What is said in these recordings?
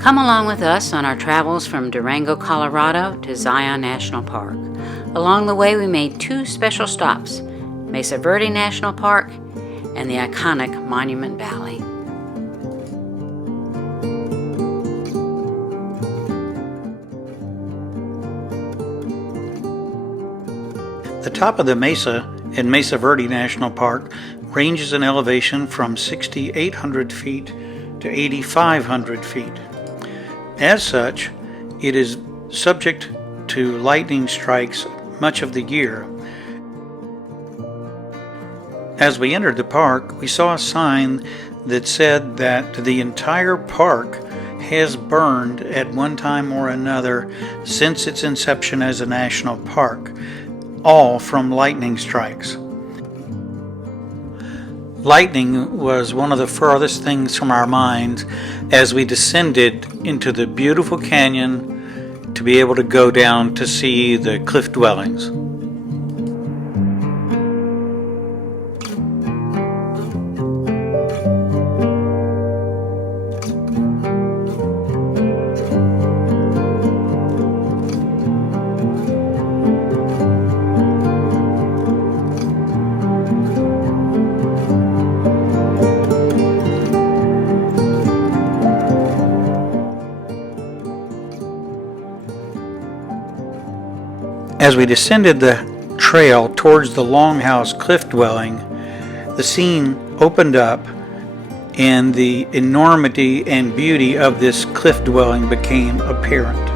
Come along with us on our travels from Durango, Colorado to Zion National Park. Along the way, we made two special stops, Mesa Verde National Park and the iconic Monument Valley. The top of the mesa in Mesa Verde National Park ranges in elevation from 6,800 feet to 8,500 feet. As such, it is subject to lightning strikes much of the year. As we entered the park, we saw a sign that said that the entire park has burned at one time or another since its inception as a national park, all from lightning strikes. Lightning was one of the furthest things from our minds as we descended into the beautiful canyon to be able to go down to see the cliff dwellings. As we descended the trail towards the Longhouse cliff dwelling, the scene opened up and the enormity and beauty of this cliff dwelling became apparent.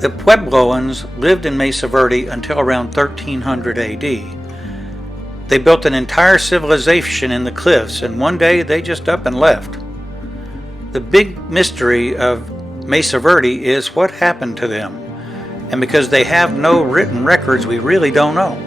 The Puebloans lived in Mesa Verde until around 1300 AD. They built an entire civilization in the cliffs, and one day they just up and left. The big mystery of Mesa Verde is what happened to them, and because they have no written records, we really don't know.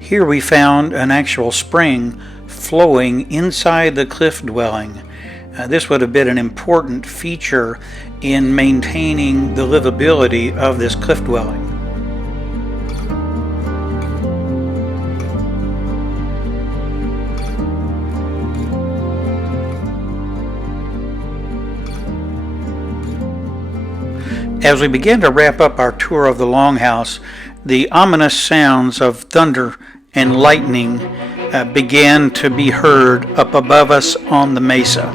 Here we found an actual spring flowing inside the cliff dwelling. This would have been an important feature in maintaining the livability of this cliff dwelling. As we began to wrap up our tour of the Longhouse, the ominous sounds of thunder and lightning began to be heard up above us on the mesa.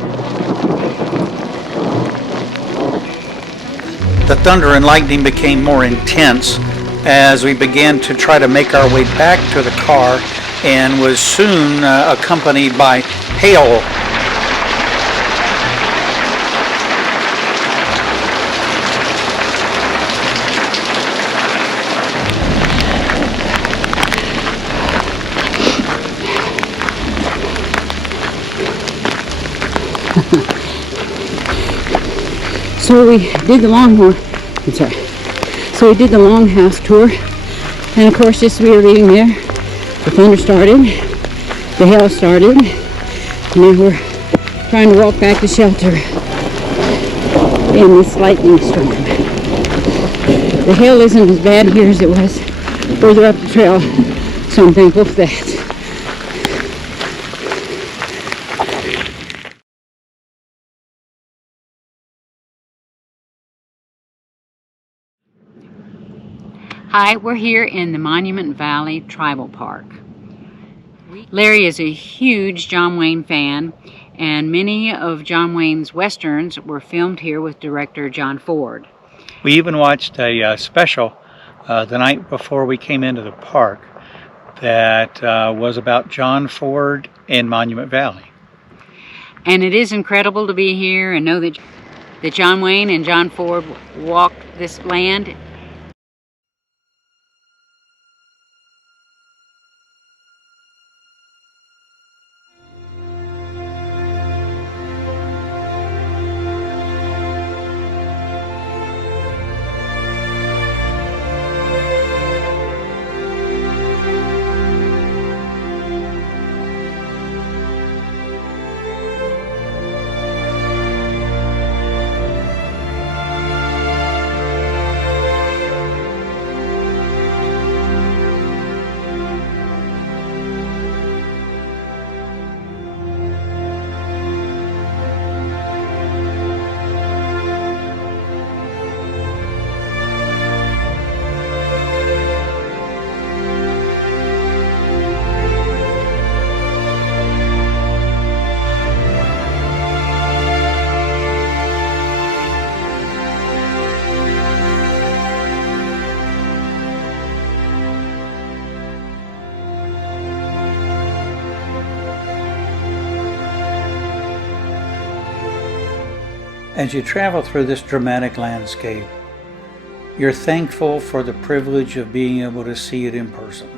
The thunder and lightning became more intense as we began to try to make our way back to the car, and was soon accompanied by hail. So we did the Longhouse tour, and of course just as we were leaving there, the thunder started, the hail started, and now we're trying to walk back to shelter in this lightning storm. The hail isn't as bad here as it was further up the trail, so I'm thankful for that. Hi, we're here in the Monument Valley Tribal Park. Larry is a huge John Wayne fan, and many of John Wayne's westerns were filmed here with director John Ford. We even watched a special the night before we came into the park that was about John Ford and Monument Valley. And it is incredible to be here and know that that John Wayne and John Ford walked this land. As you travel through this dramatic landscape, you're thankful for the privilege of being able to see it in person.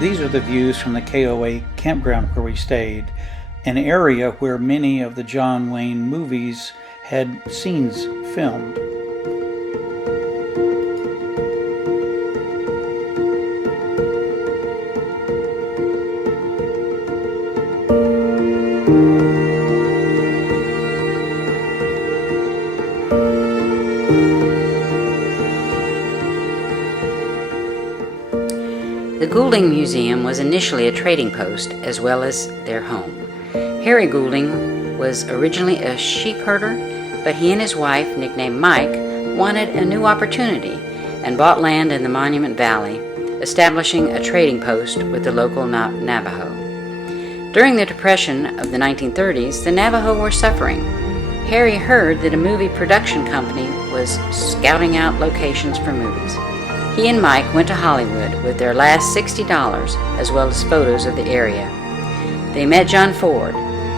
These are the views from the KOA campground where we stayed, an area where many of the John Wayne movies had scenes filmed. The Goulding Museum was initially a trading post as well as their home. Harry Goulding was originally a sheep herder, but he and his wife, nicknamed Mike, wanted a new opportunity and bought land in the Monument Valley, establishing a trading post with the local Navajo. During the Depression of the 1930s, the Navajo were suffering. Harry heard that a movie production company was scouting out locations for movies. He and Mike went to Hollywood with their last $60 as well as photos of the area. They met John Ford.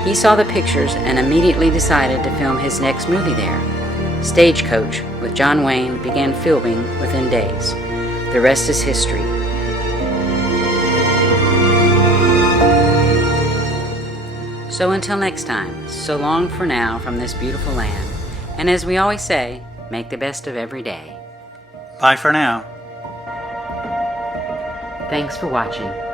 He saw the pictures and immediately decided to film his next movie there. Stagecoach with John Wayne began filming within days. The rest is history. So until next time, so long for now from this beautiful land. And as we always say, make the best of every day. Bye for now. Thanks for watching.